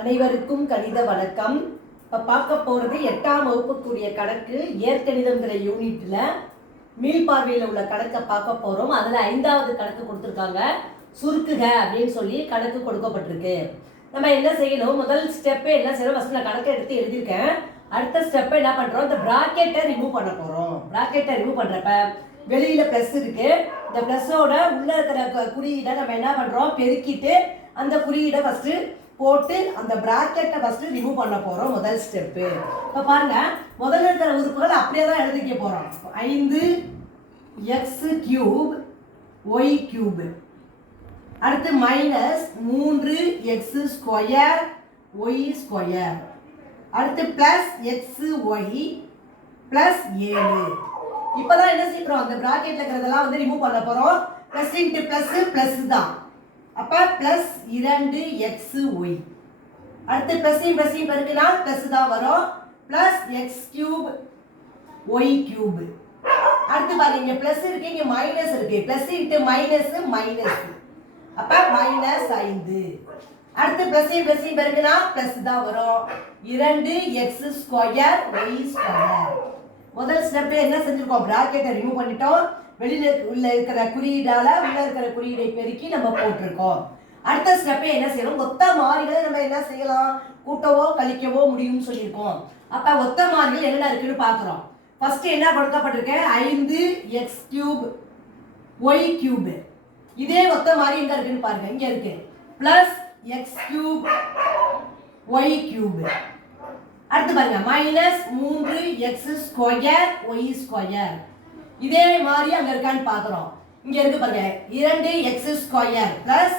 அனைவருக்கும் கணித வணக்கம். இப்போ பார்க்க போகிறது 8ஆம் வகுப்புக்குரிய கணக்கு இயற்கணிதம்ங்கிற யூனிட்டில் மீள்பார்வையில் உள்ள கணக்கை பார்க்க போகிறோம். அதில் 5வது கணக்கு கொடுத்துருக்காங்க. சுருக்குக அப்படின்னு சொல்லி கணக்கு கொடுக்கப்பட்டிருக்கு. நம்ம என்ன செய்யணும், முதல் ஸ்டெப்பு என்ன செய்யணும், ஃபஸ்ட் நான் கணக்கை எடுத்து எழுதியிருக்கேன். அடுத்த ஸ்டெப்பை என்ன பண்ணுறோம், இந்த ப்ராக்கெட்டை ரிமூவ் பண்ண போகிறோம். ப்ராக்கெட்டை ரிமூவ் பண்ணுறப்ப வெளியில் ப்ளஸ் இருக்குது. இந்த ப்ளஸ்ஸோட உள்ளே இருக்கிற குறியீடை நம்ம என்ன பண்ணுறோம், பெருக்கிட்டு அந்த குறியீடை ஃபஸ்ட்டு போட்டு அந்த பிராக்கெட்டை ஃபஸ்ட்டு ரிமூவ் பண்ண போகிறோம். முதல் ஸ்டெப்பு. இப்போ பாருங்கள், முதல்ல இருக்கிற உறுப்புகள் அப்படியே தான் எழுதிக்க போகிறோம். 5x கியூப் ஒய் கியூப், அடுத்து minus 3x square y square, அடுத்து பிளஸ் எக்ஸ் ஒய் பிளஸ் 7. இப்போ தான் என்ன செய்யறோம், அந்த பிராக்கெட்டில் இருக்கிறதெல்லாம் வந்து ரிமூவ் பண்ண போகிறோம். ப்ளஸ் இன்ட்டு ப்ளஸ் தான். அப்போ ப்ளஸ் 2x ஒய், அடுத்து ப்ளஸ்ஸையும் பெருக்குனா ப்ளஸ் தான் வரும். Plus x cube y cube, அடுத்து பாருங்க இங்கே ப்ளஸ் இருக்கு, இங்கே மைனஸ் இருக்கு. ப்ளஸ் இன்ட்டு மைனஸ், அப்போ மைனஸ் 5. அடுத்து ப்ளஸ்ஸையும் பெருக்குனா ப்ளஸ் தான் வரும். 2x square y square. முதல் ஸ்டெப் என்ன செஞ்சிருக்கோம், பிராக்கெட்டை ரிமூவ் பண்ணிட்டோம். வெளியில் உள்ள இருக்கிற குறியீடால உள்ள இருக்கிற குறியீடை பெருக்கி நம்ம போட்டிருக்கோம். அடுத்த ஸ்டெப்பை என்ன செய்யணும், ஒத்த மாறிகளை நம்ம என்ன செய்யலாம், கூட்டவோ கழிக்கவோ முடியும்னு சொல்லியிருக்கோம். அப்போ ஒத்த மாறிகள் என்னென்ன இருக்குன்னு பார்க்குறோம். ஃபர்ஸ்ட் என்ன கொடுக்கப்பட்டிருக்கு, 5x கியூப் ஒய் கியூப். இதே ஒத்த மாறி எங்க இருக்குன்னு பாருங்க, இங்க இருக்கு. Plus x cube y cube, அடுத்து பாருங்க minus 3x square y square. இதே மாதிரி அங்க இருக்கான்னு பாக்குறோம். இங்க இருக்கு பாருங்க, 2x square plus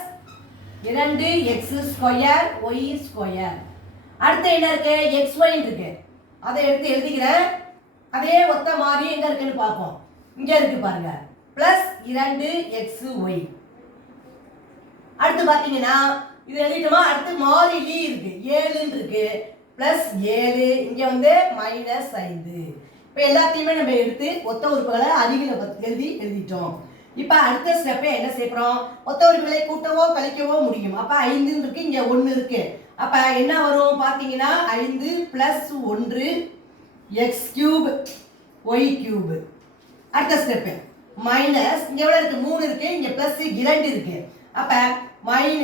2x square y square. அடுத்து என்ன இருக்கு, xy இருக்கு, அதை எடுத்து எழுதிக்கிறேன். அதே ஒத்த மாதிரி எங்க இருக்குன்னு பார்ப்போம். இங்க இருக்கு பாருங்க, பிளஸ் 2xy. அடுத்து பாத்தீங்கன்னா இது எழுதிட்டோமா. அடுத்து மாறிலி இருக்கு, 7 இருக்கு, பிளஸ் 7, இங்க வந்து மைனஸ் 5. இப்போ எல்லாத்தையுமே நம்ம எடுத்து ஒத்த உறுப்புகளை அறிவியலை எழுதிட்டோம். இப்போ அடுத்த ஸ்டெப்பை என்ன செய்யறோம், ஒத்த உறுப்புகளை கூட்டவோ கழிக்கவோ முடியும். அப்போ 5 இருக்கு, இங்க 1 இருக்கு. அப்போ என்ன வரும் பார்த்தீங்கன்னா 5 plus 1 x cube y cube. அடுத்த ஸ்டெப்பு மைனஸ், இங்க எவ்வளோ இருக்கு, 3 இருக்கு, இங்க பிளஸ் 2 இருக்கு. அப்போ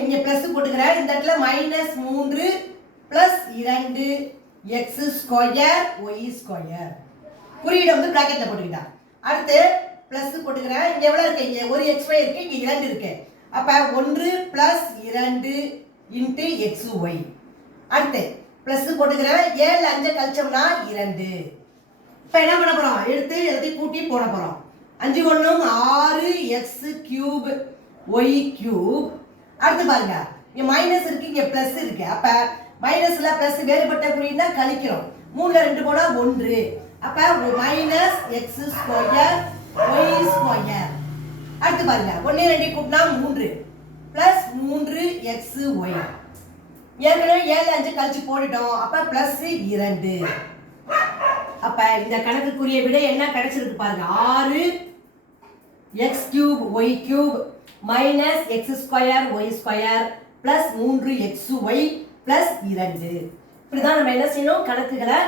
இங்க பிளஸ் போட்டுக்கிறேன். இந்த இடத்துல minus 3 plus 2 x square y square. குறியீடை வந்து பிராக்கெட்ல போட்டுக்கிட்டேன். அடுத்து பிளஸ் போட்டுக்கிறேன். இங்க எவ்வளவு இருக்கு, இங்க ஒரு xy இருக்கு, இங்க 2 இருக்கு. அப்ப 1 பிளஸ் 2 இன்டு xy. அடுத்து பிளஸ் போட்டுக்கிறேன். 7 5 கழிச்சோம்னா 2. இப்போ என்ன பண்ண போறோம், எடுத்து எல்லாத்தையும் கூட்டி போட போறோம். 5 1 6x கியூப் ஒய் கியூப். அடுத்து பாருங்க, இங்க மைனஸ் இருக்கு, இங்க பிளஸ் இருக்கு. அப்ப மைனஸ்ல பிளஸ் வேறுபட்ட குறியீடுனா கழிக்கிறோம். 3ல 2 போனா 1. அப்ப minus x square y square. அடுத்து பாருங்க, 1 2 கூட்டினா 3 பிளஸ் 3x ஒய். ஏற்கனவே 7 5 கழிச்சு போட்டுட்டோம். அப்ப பிளஸ் 2. அப்ப இந்த கணக்குக்குரிய விடை என்ன கிடைச்சிருக்கு பாருங்க, 6x cube y cube minus x square y square plus 3xy plus 2. இப்படிதான் நம்ம என்ன செய்யணும், கணக்குகளை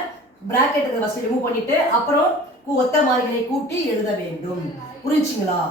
பிராக்கெட்டுக்கு ஃபர்ஸ்ட் ரிமூவ் பண்ணிட்டு அப்புறம் ஒத்த மாறிகளை கூட்டி எழுத வேண்டும். புரிஞ்சுங்களா?